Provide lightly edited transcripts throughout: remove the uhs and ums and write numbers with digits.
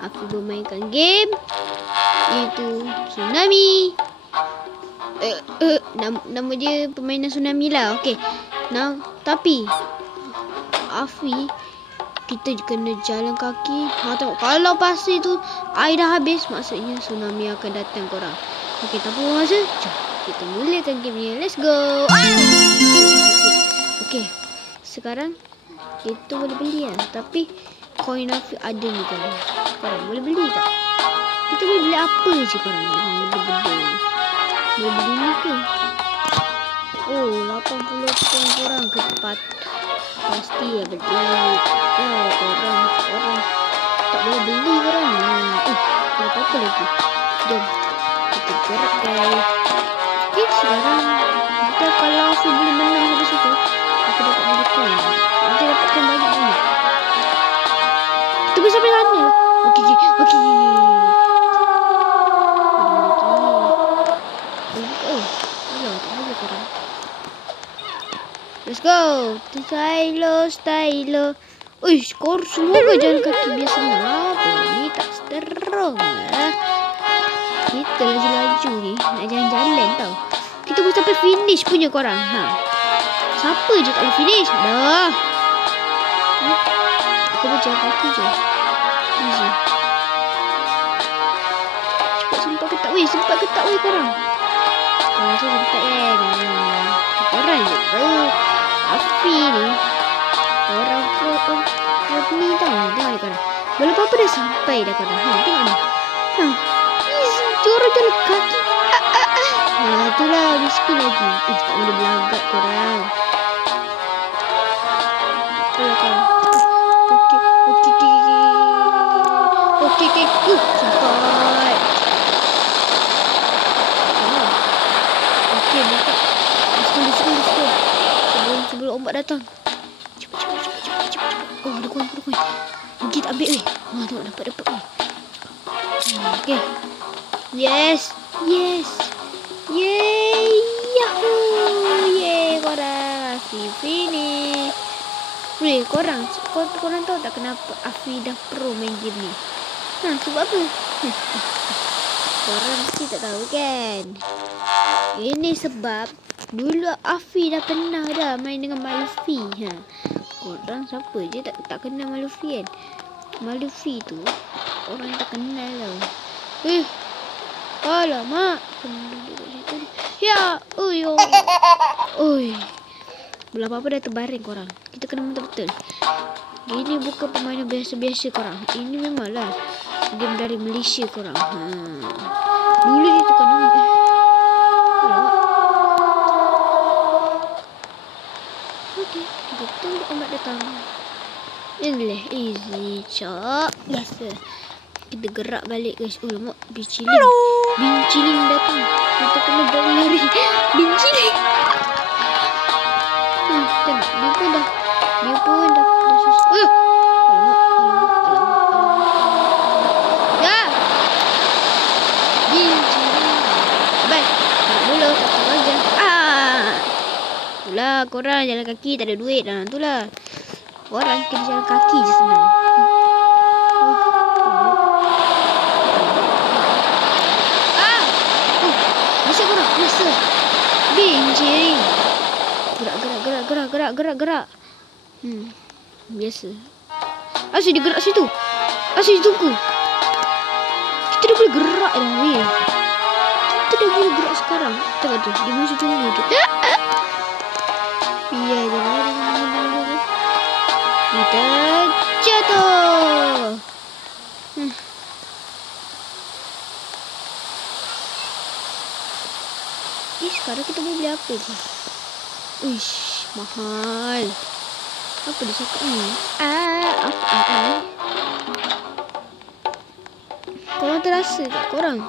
Afi bermainkan game itu Tsunami. Nama dia permainan Tsunami lah. Okey. Nah, tapi Afi kita kena jalan kaki. Tengok kalau pasir tu air dah habis, maksudnya tsunami akan datang korang. Okey, tanpa buang masa, jom kita mulakan game ni. Let's go. Okey. Sekarang kita boleh beli lah. Tapi koin Afi ada ni korang. Korang boleh beli tak? Kita boleh beli apa je korang ni? Boleh beli ni ke? Oh, 80 korang ke tempat. Pasti lah beli. Korang tak boleh beli korang. Tak apa-apa lagi. Jom kita gerak guys. Okay, sekarang kita kalau Afi boleh menang sampai situ, aku dapat beli coin. Nanti dapatkan banyak ni. Kita boleh sampai sana lah. Okey. Let's go. Stylo. Skor semoga jalan kaki biasa apa ni tak strong lah. Kita laju-laju ni nak jalan-jalan tau. Kita boleh sampai finish punya korang. Siapa je tak boleh finish? Dah. Aku boleh jalan kaki je. Easy. Sempat ke tak korang? Korang rasa sempat kan? Korang je tau. Afi ni orang ni tau. Tengok ni korang. Belum apa-apa dah sampai dah korang. Tengok ni. Easy. Jalan kaki. Itulah miskin lagi. Tak boleh berlagak korang. Itulah korang. Okey. Sampai. Okey, buka. Let's go. Sebelum ombak datang. Cepat. Oh, ada koin. Kita ambil weh. Tengok dapat weh. Okey. Yes. Yahoo. Korang. Afi finish. Weh, korang tahu tak kenapa Afi dah pro main game ni? Sebab apa? Korang mesti tak tahu kan? Ini sebab dulu Afi dah pernah main dengan Malufi. Korang siapa je tak kenal Malufi kan? Malufi tu orang tak kenal tau. Alamak. Ya. Oi. Belum apa-apa dah terbaring korang. Kita kena betul-betul. Ini bukan permainan biasa-biasa korang. Ini memanglah game dari Malaysia korang. Dulu dia tukar nama. Okey, kita tunggu ombak datang. Inilah easy cok. Biasa. Kita gerak balik guys. Lemak binciling datang. Kita kena lari. Binciling. Tengok dia pun dah susah. Alamak. Ya. Binciling. Baik. Dulu tak aja. Itulah korang jalan kaki tak ada duit. Itulah. Korang kena jalan kaki je senang. Biasa korang. Biasa. Binciling. Gerak. Biasa. Asyik dia gerak situ. Asyik tunggu. Kita dah boleh gerak dah weh. Kita dah boleh gerak sekarang. Tengok tu. Dia mesti tunggu tu. Biar je lah. Kita jatuh. Sekarang kita boleh beli apa je? Mahal. Apa dia cakap ni? Korang terasa tak korang?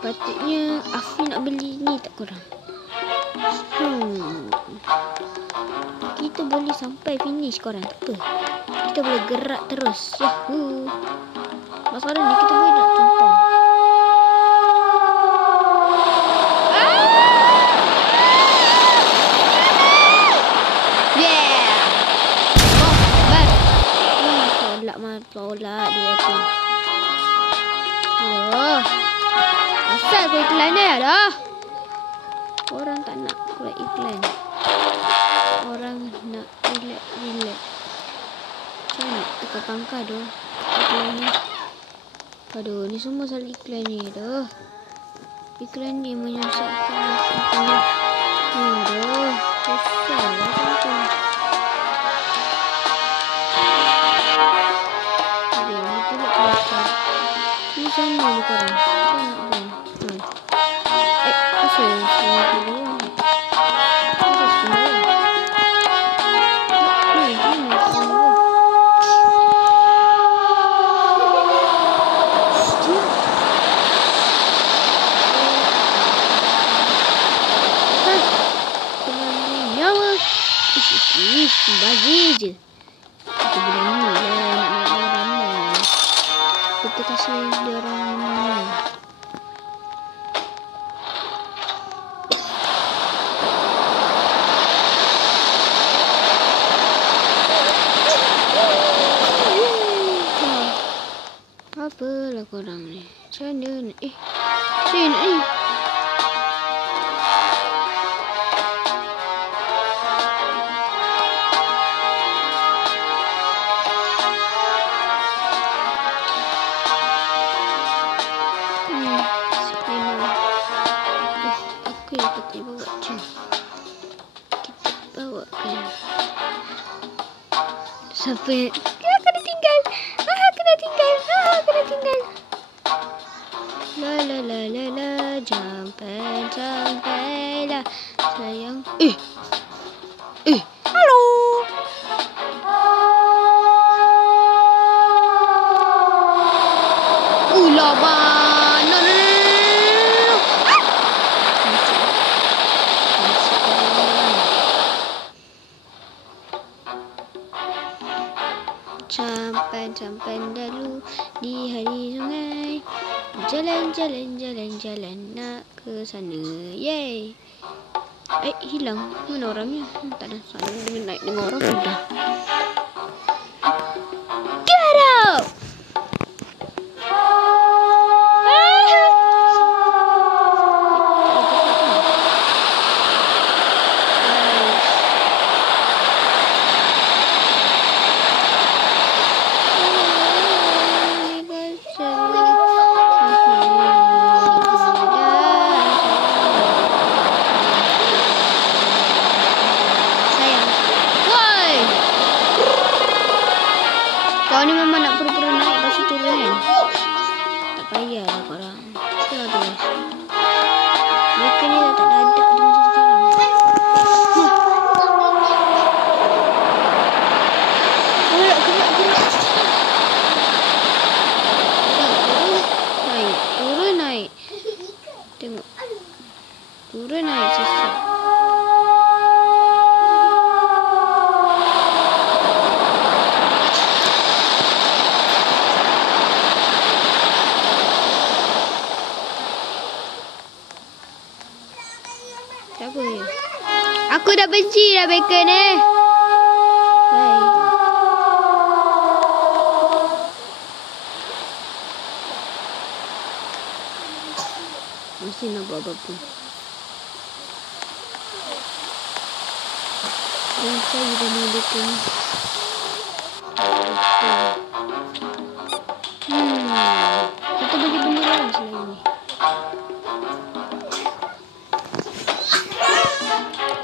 Patutnya Afi nak beli ni tak korang? Kita boleh sampai finish korang, tak apa. Kita boleh gerak terus. Yahoo. Masalah ni kita boleh nak tumpang. Tolak duit aku. Aduh. Asal kau iklan ni dah. Orang tak nak buat iklan. Orang nak relax. Macam mana tekan pangkal tu iklan ni. Aduh, ni semua salah iklan ni dah. Iklan ni menyusahkan aku punya. Aduh, susah lah macam. Aduh, ni pula kelakar. Ni sana ni korang. Asal semua dulu orang. Asal semua orang. Ni semua orang. Bagi je. Kita berani lah nak ramai. Kita kasih dia orang menang. Apalah korang ni? Macam mana ni? Macam mana ni? Kita bawa je. Kita bawa ke. Sampai kena tinggal. Kena tinggal. Kena tinggal. La la la la la, sampailah sayang. Halo. Lama. Sampai lalu di hari sungai. Jalan nak ke sana. Yay. Hilang. Mana orangnya? Tak ada. Saya naik dengan orang sudah. Get up! Kau ni memang nak pura-pura naik lepas tu turun kan? Tak payahlah korang. Tengok tu guys. Mereka ni dah tak ada adab dia macam sekarang. Gerak. Turun naik. Tengok. Turun naik susah. Apa ni? Aku dah benci dah bacon ni. Bye. Mesti nak buat apa-apa. Dan saya dah ni bacon. Kita bagi benda lain selain ni.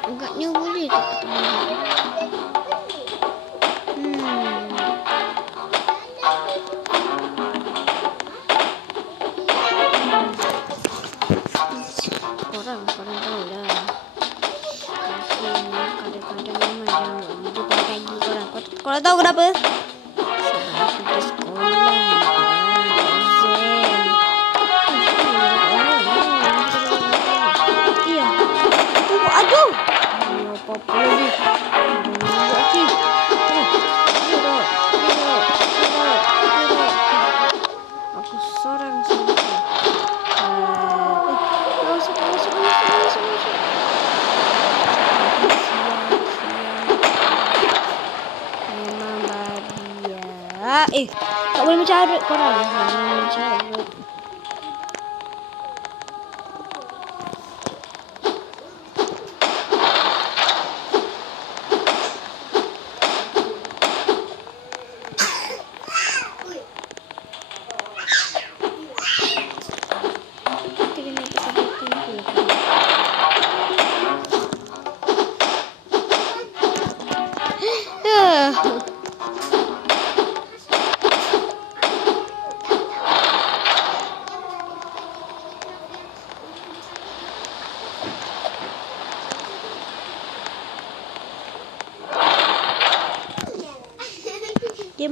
Agaknya boleh tak kita bagi? Korang tahu lah. Kadang-kadang memang jangan hidup lagi korang. Korang tahu kenapa? Sebab kita sekolah. Iya. Aduh. Apa-apa lagi. Aku seorang saja. Memang bahagia. Tak boleh mencarut korang. Tak boleh mencarut.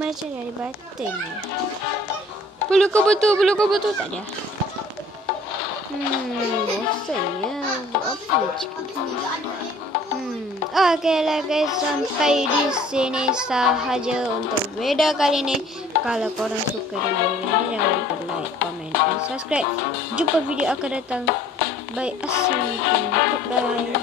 macam ada button ni. Perlu kau betul tak ada. Bosannya. Buat apa cakap ni? Okey lah guys, sampai di sini sahaja untuk video kali ini. Kalau korang suka dengan video ini, jangan lupa like, comment, dan subscribe. Jumpa video akan datang. Bye. Assalamualaikum. Bye.